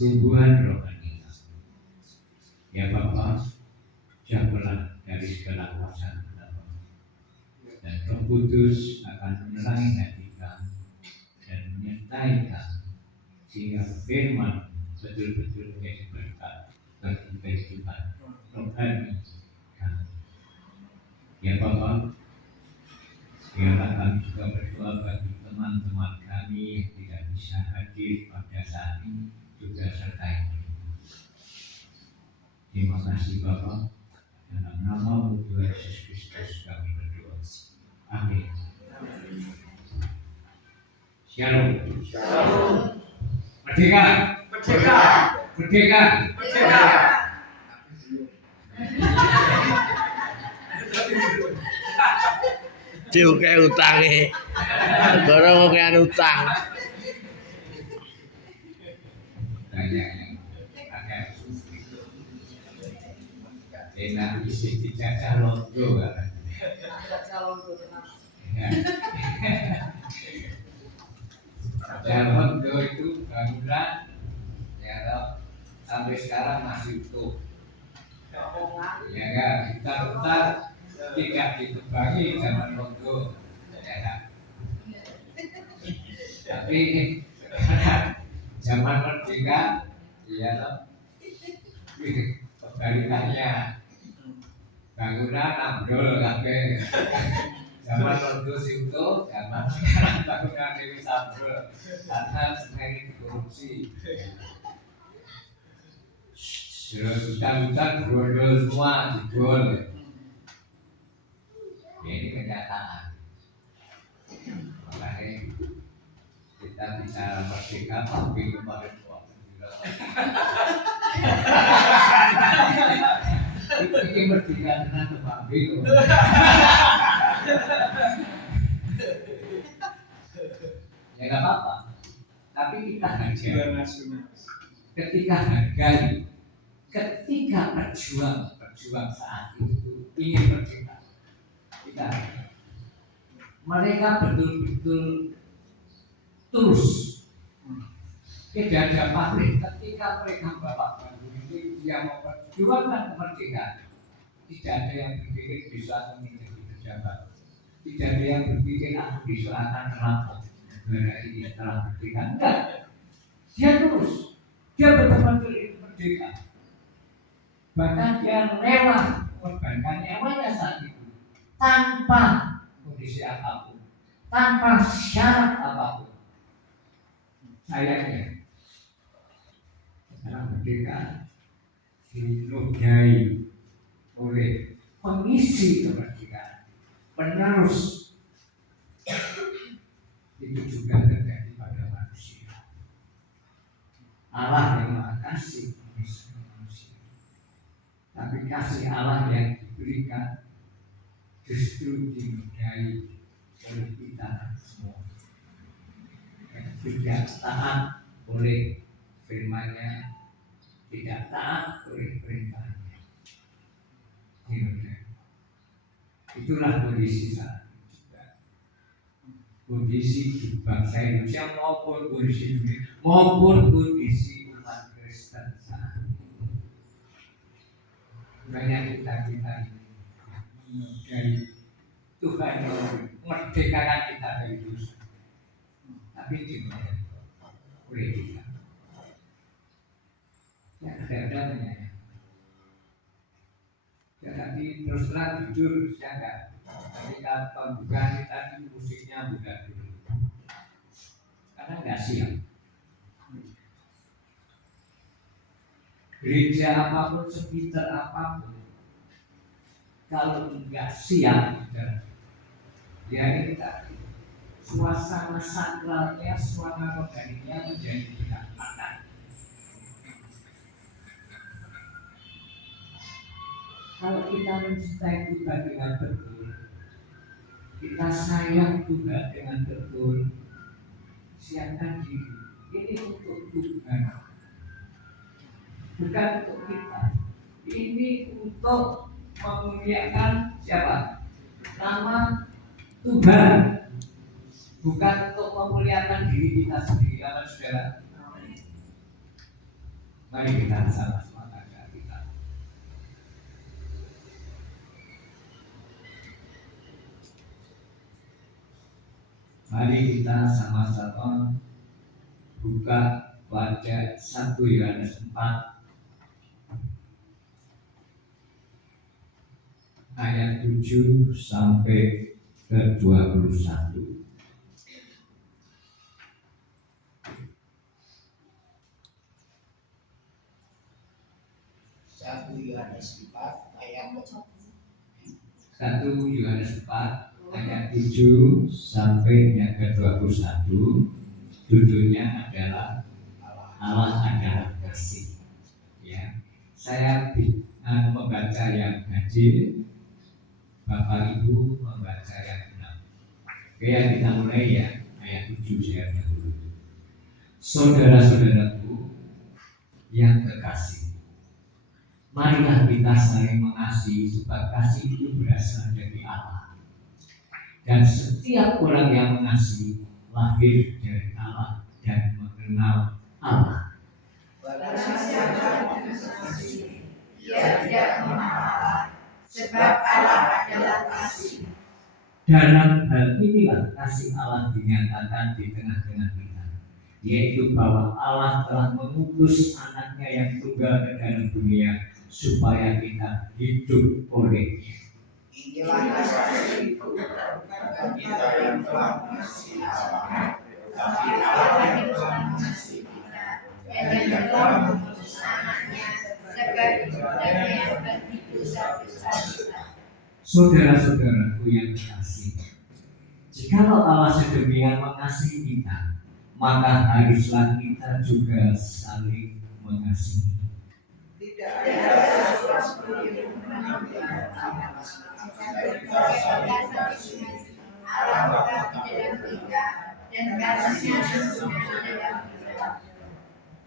tumbuhan rohani. Ya Bapa, jauhlah dari segala kuasa dan Roh Kudus akan menerangi hati kami dan menyertai kami sehingga firman betul-betul menjadi berkat bagi kehidupan rohani kami. Ya Bapa, biarlah kami juga berdoa bagi teman-teman kami yang tidak bisa hadir pada saat ini, juga sertai. Terima kasih Bapa, dalam nama Tuhan Yesus Kristus kami berdoa. Amin. Shalom. Shalom. Merdeka. Merdeka. Merdeka. Merdeka. Diuke utange. Negara ngokean utang. Banyak yang agak enak isi dijajah londo kan. Londo itu bangunan ya toh, sampai sekarang masih utuh. Ya enggak, kita tidak ditebangi zaman londo. Ya enggak. Tapi sekarang zaman merdeka ya toh, kebalikannya bangunan ambrol kabeh. Zaman londo situ, zaman sekarang bangunan dewi ambrol karena semakin korupsi. Hutan-hutan berondol semua jebol. Ini kenyataan. Makanya kita bicara merdeka tapi kemarin ini merdeka dengan kembali. Ya nggak apa-apa. Tapi kita hargai. Ketika hargai, ketika berjuang saat itu ingin merdeka, kita mereka betul-betul tulus. Tidak ada pabrik ketika mereka bapak bangun ini dia mau perjuangkan kemerdekaan. Tidak ada yang berpikir bisa menjadi pejabat. Tidak ada yang berpikir aku bisa akan merampok negara ini setelah merdeka. Enggak. Dia tulus. Dia betul-betul ingin merdeka. Bahkan dia rela mengorbankan nyawanya saat itu tanpa kondisi apapun, tanpa syarat apapun. Sayangnya setelah merdeka dinodai oleh pengisi kemerdekaan penerus itu juga terjadi pada manusia. Allah yang Maha Kasih mengisi manusia, tapi kasih Allah yang diberikan justru dinodai oleh kita semua. Tidak taat oleh firman-Nya, tidak taat oleh perintah-Nya. Itulah kondisi saat ini. Kondisi bangsa Indonesia maupun kondisi dunia, maupun kondisi umat Kristen saat ini. Banyak kita ini dari Tuhan merdekakan kita dari dosa. Tapi dimana oleh kita yang ada menyayang. Ya tadi terus terang jujur saya enggak. Ketika pembukaan kita di musiknya bukan dulu, karena enggak siap. Gereja apapun, sekitar apapun, kalau enggak siap, ya ini tadi suasana sakralnya, suasana rohaninya menjadi berantakan. Kalau kita mencintai Tuhan dengan betul, kita sayang Tuhan dengan betul, siapkan diri. Ini untuk Tuhan, bukan untuk kita. Ini untuk memuliakan siapa? Nama Tuhan. Bukan untuk memuliakan diri kita sendiri, saudara. Mari kita sama-sama baca kita. Mari kita sama-sama buka pada 1 Yohanes 4 ayat 7 sampai ke 21. 1 Yohanes 4 ayat 1 Yohanes 4 ayat 7 sampai yang ke-21. Judulnya adalah Allah adalah kasih. Ya, saya membaca yang ganjil, Bapak Ibu membaca yang genap. Oke, kita mulai ya, ayat 7 saya dahulu. Saudara-saudaraku yang terkasih, marilah kita saling mengasihi sebab kasih itu berasal dari Allah. Dan setiap orang yang mengasihi lahir dari Allah dan mengenal Allah. Barang siapa mengasihi, ia tidak mengenal Allah, sebab Allah adalah kasih. Dalam hal inilah kasih Allah dinyatakan di tengah-tengah kita, yaitu bahwa Allah telah mengutus anaknya yang tunggal ke dalam dunia supaya kita hidup olehnya. Inilah kasih itu, bukan kita yang telah mengasihi Allah, tetapi Allah yang telah mengasihi kita, Dan yang telah mengutus anaknya sebagai pemberian bagi dosa-dosa kita. Saudara-saudaraku yang terkasih, jikalau Allah sedemikian mengasihi kita, maka haruslah kita juga saling mengasihi. tidak Tidak ada ada sesuatu yang menambahkan Allah tetap di dalam kita dan kasihnya sesungguhnya di dalam kita.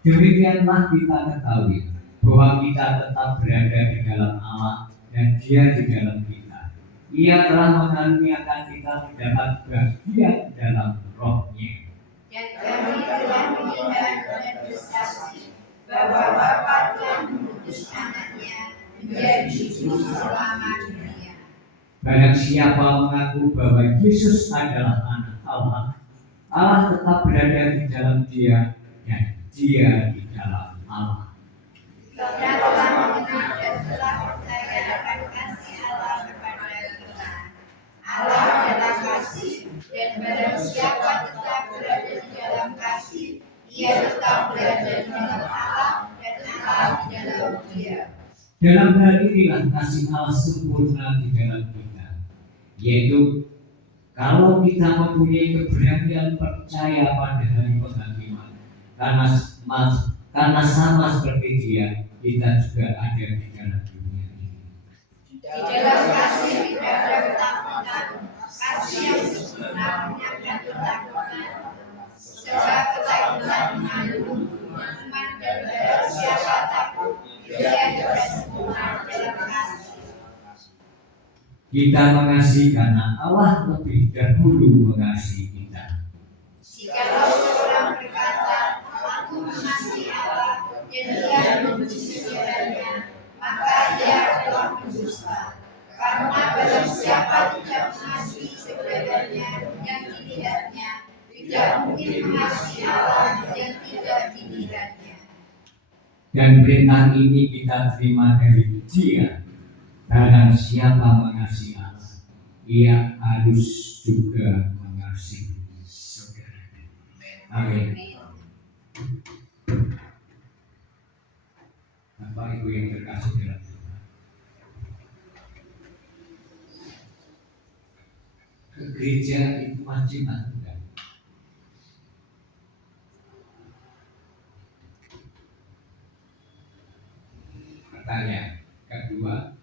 Demikianlah kita ketahui bahwa kita tetap berada di dalam Allah dan Dia di dalam kita. Ia telah mengaruniakan kita mendapat bagian dalam Roh-Nya. Dan kami telah melihat dan bersaksi bahwa Bapa telah mengutus anaknya menjadi juru selamat dunia. Barang siapa mengaku bahwa Yesus adalah anak Allah, Allah tetap berada di dalam Dia dan Dia di dalam Allah. Kita telah mengenal dan telah percaya akan kasih Allah kepada kita. Allah adalah kasih, dan barang siapa tetap berada di dalam kasih, ia tetap berada di dalam Allah dan Allah di dalam Dia. Dalam hal inilah kasih Allah sempurna di dalam kita, yaitu kalau kita mempunyai keberanian percaya pada hari penghakiman, karena sama seperti Dia, kita juga ada di dalam dunia ini. Di dalam kasih tidak ada ketakutan, kasih yang sempurna menyatakan ketakutan, sebab ketakutan mengandung hukuman dan barang siapa takut, dia tidak sempurna dalam kasih. Kita mengasihi karena Allah lebih dahulu mengasihi kita. Jikalau seorang berkata, aku mengasihi Allah dan ia membenci saudaranya, maka ia adalah pendusta. Karena barang siapa tidak mengasihi saudaranya yang dilihatnya, tidak mungkin mengasihi Allah yang tidak dilihatnya. Dan perintah ini kita terima dari Dia. Barang siapa mengasihi Allah, ia harus juga mengasihi saudaranya. Amin. Bapak Ibu yang terkasih dalam Tuhan, ke gereja itu wajib atau enggak? Pertanyaan kedua,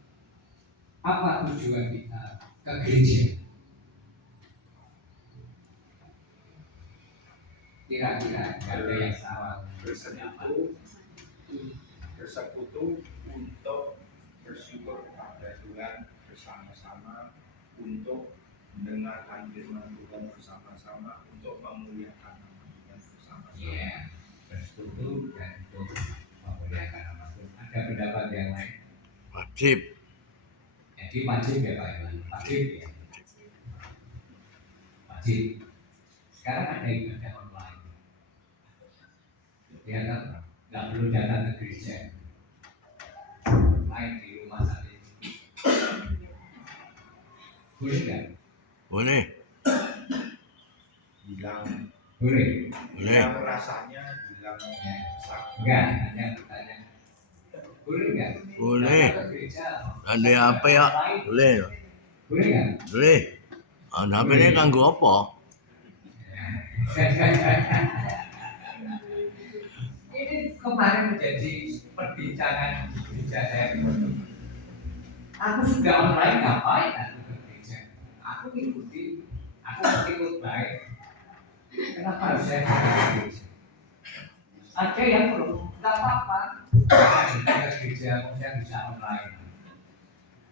apa tujuan kita ke gereja? Kira-kira ada yang salah? Bersekutu untuk bersyukur kepada Tuhan bersama-sama, untuk mendengarkan firman Tuhan bersama-sama, untuk memuliakan nama Tuhan bersama-sama. Ya, bersekutu dan untuk memuliakan ada pendapat yang lain? Wajib. Jadi wajib ya Pak Iwan, wajib ya. Wajib. Sekarang ada ibadah online. Ya kan, nggak perlu datang ke gereja. Main di rumah saat ini. Boleh nggak? Boleh. Bilang Boleh. Boleh. rasanya, bilang Ya. sakit. Enggak, hanya bertanya. Boleh nggak? Boleh. Datang ke gereja. Ada apa ya? Boleh. Boleh nggak? Boleh. HP ini kanggo apa? Ini kemarin menjadi perbincangan di gereja saya. Aku sudah online ngapain aku ke gereja? Aku ngikuti, aku ikut baik. Kenapa harus saya ke gereja? Ada yang belum, nggak apa-apa. Kita ke gereja, kemudian bisa online.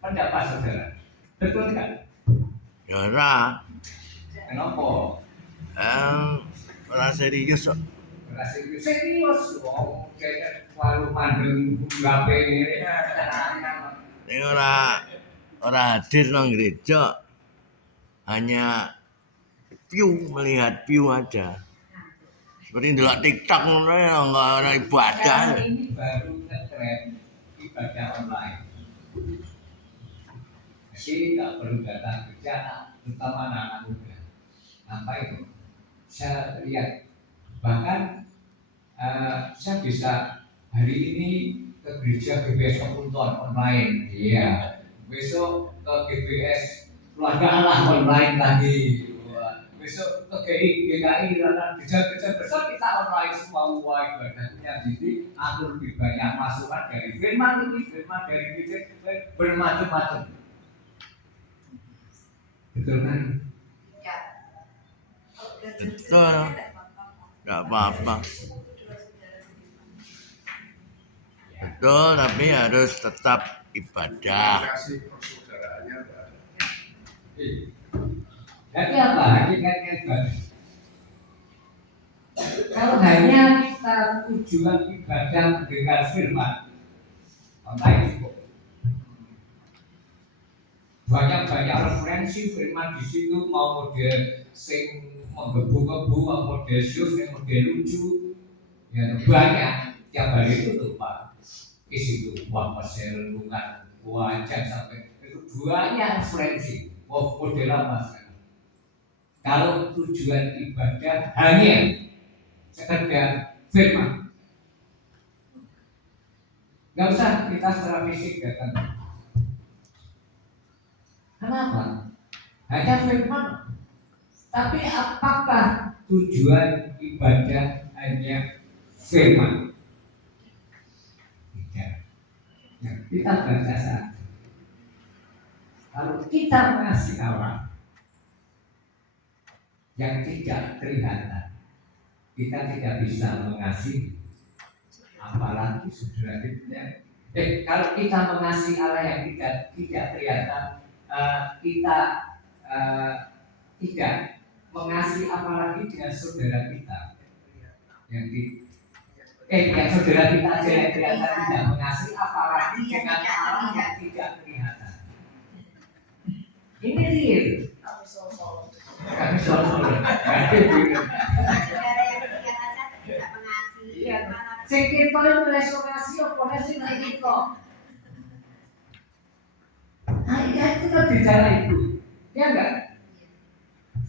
Pendapat saudara, betul kan? Ya ora. Kenapa? Ora serius kok. Serius, wong kayaknya walu mandeng HP ini. Ning ora hadir nang gereja. Hanya melihat view aja. Seperti ndelok TikTok ngono ya enggak ada ibadah. Sekarang ini baru ngetren ibadah online. Jadi nggak perlu datang kerja, terutama anak-anak muda. Apa itu? Saya lihat bahkan saya bisa hari ini ke gereja GBS Kepunton online, iya. Besok ke GBS Keluarga Allah online lagi. Wah. Besok ke GKI karena gereja-gereja besar kita online semua ibadahnya. Jadi aku lebih banyak masukan dari firman ini, firman dari gereja bermacam-macam. Betul kan? Ya. Betul. Enggak apa-apa. Betul, tapi harus tetap ibadah. Kasih persaudaraannya nggak ada. Jadi apa hakikatnya ibadah? Kalau hanya kita tujuan ibadah mendengar firman, online cukup. Banyak referensi firman di situ, mau model sing menggebu-gebu, mau model show, yang model lucu, ya banyak. Tiap hari itu tuh Pak, isi itu uang pasir, bukan wajah sampai itu banyak referensi. Model apa sekarang? Kalau tujuan ibadah hanya sekedar firman, nggak usah kita secara fisik datang. Kenapa? Hanya firman. Tapi apakah tujuan ibadah hanya firman? Tidak. Nah, kita baca saja. Kalau kita mengasihi Allah yang tidak kelihatan, kita tidak bisa mengasihi, apalagi saudara kita. Kalau kita mengasihi Allah yang tidak kelihatan, kita tidak mengasihi apalagi dengan saudara kita yang saudara kita aja yang kelihatan tidak mengasihi apalagi dengan Allah yang tidak kelihatan. Ini real. Kami soal Saudara yang kelihatan tidak mengasihi. Iya. Sing kita itu resonansi apa sih kita? Nah, ya itu kan bicara itu, ya enggak?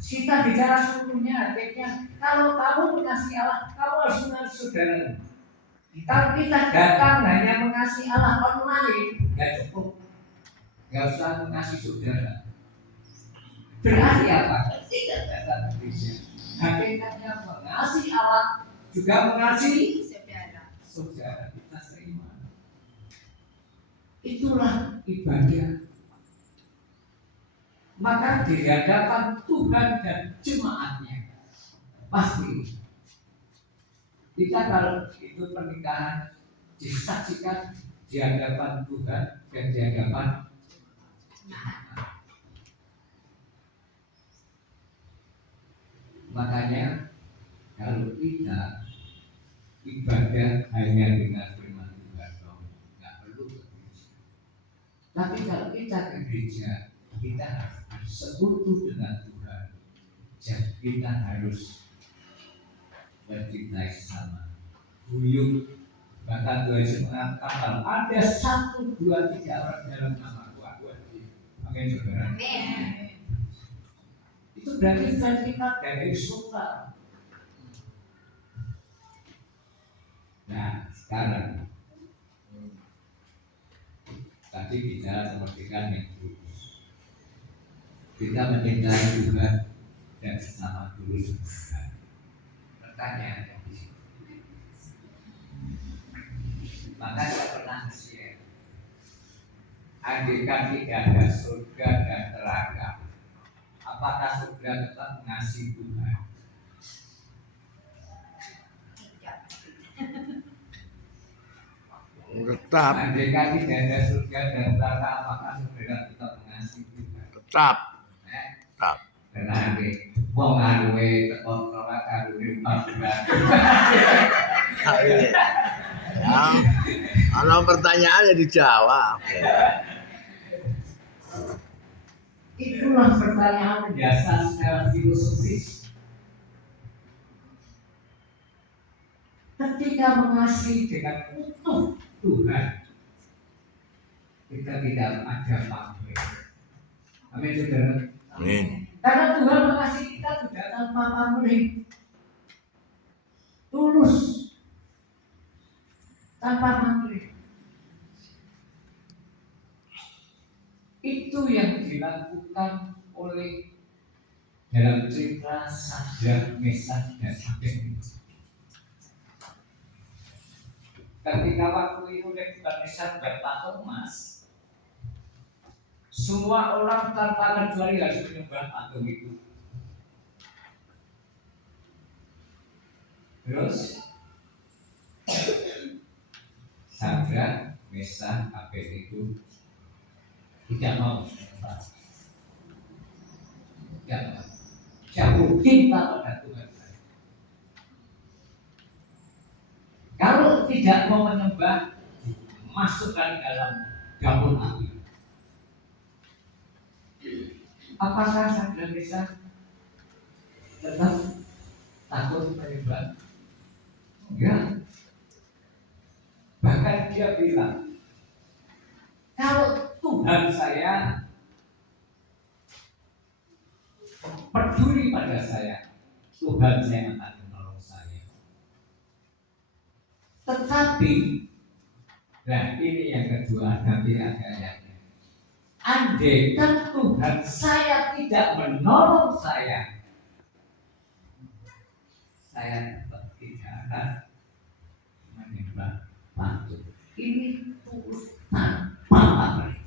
Kita bicara sungguhnya, artinya kalau kamu mengasihi Allah, kamu harus mengasihi saudara. Kalau kita datang hanya mengasihi Allah online, ya cukup, nggak usah mengasihi saudara. Berarti apa? Tidak datang ke gereja. Hakikatnya mengasihi Allah juga mengasihi saudara kita seiman. Itulah ibadah. Maka di hadapan Tuhan dan jemaatnya pasti kita kalau itu pernikahan disaksikan di hadapan Tuhan dan di hadapan jemaat. Makanya kalau kita ibadah hanya dengan firman Tuhan, nggak Tapi kalau kita ke gereja, kita harus bersekutu dengan Tuhan. Jadi kita harus mencintai sesama, guyup. Bahkan Tuhan Yesus mengatakan kalau ada 1, 2, 3 orang dalam namaku, aku ada. Amin, saudara. Amin. Itu berarti sertifikat dari Sultan. Nah, sekarang tadi bicara kemerdekaan yang tulus. Kita mencintai Tuhan dan sesama tulus. Pertanyaannya di sini. Maka saya pernah share. Andaikan tidak ada surga dan neraka, apakah surga tetap mengasihi Tuhan? Tetap, Andaikan tidak ada surga dan neraka, apakah surga tetap mengasihi Tuhan? tetap, Eh, tetap. Karena nanti wong ngaruhe teko neraka ngaruhe surga. Yang kalau pertanyaan ya dijawab. Itulah pertanyaan mendasar secara filosofis. Ketika mengasihi dengan utuh Tuhan, kita tidak ada pamrih. Amin, saudara. Amin. Karena Tuhan mengasihi kita tidak tanpa pamrih, tulus, tanpa pamrih. Itu yang dilakukan oleh dalam cerita Sadrak, Mesak, dan Abednego. Ketika waktu itu Nebukadnezar berpatung emas, semua orang tanpa kecuali harus menyembah patung itu. Terus Sadrak, Mesak, Abednego tidak mau menyembah. Tidak mau. Jatuh cinta pada Tuhan. Kalau tidak mau menyembah, masukkan dalam dapur api. Apakah Sadrak, Mesak tetap takut menyembah? Enggak. Bahkan dia bilang, kalau Tuhan saya peduli pada saya, Tuhan saya akan menolong saya. Tetapi, nah ini yang kedua, nanti agaknya. Andaikan Tuhan saya tidak menolong saya tetap tidak akan menyembah patung. Ini tulus tanpa pamrih.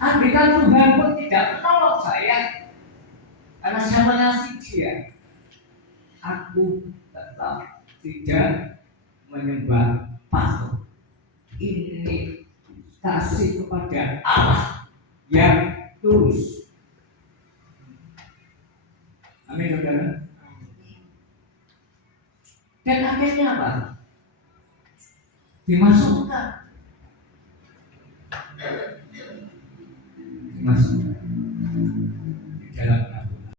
Andaikan Tuhan pun tidak menolong saya karena saya mengasihi Dia, aku tetap tidak menyembah patung. Ini kasih kepada Allah yang tulus. Amin, saudara. Dan akhirnya apa? Dimasukkan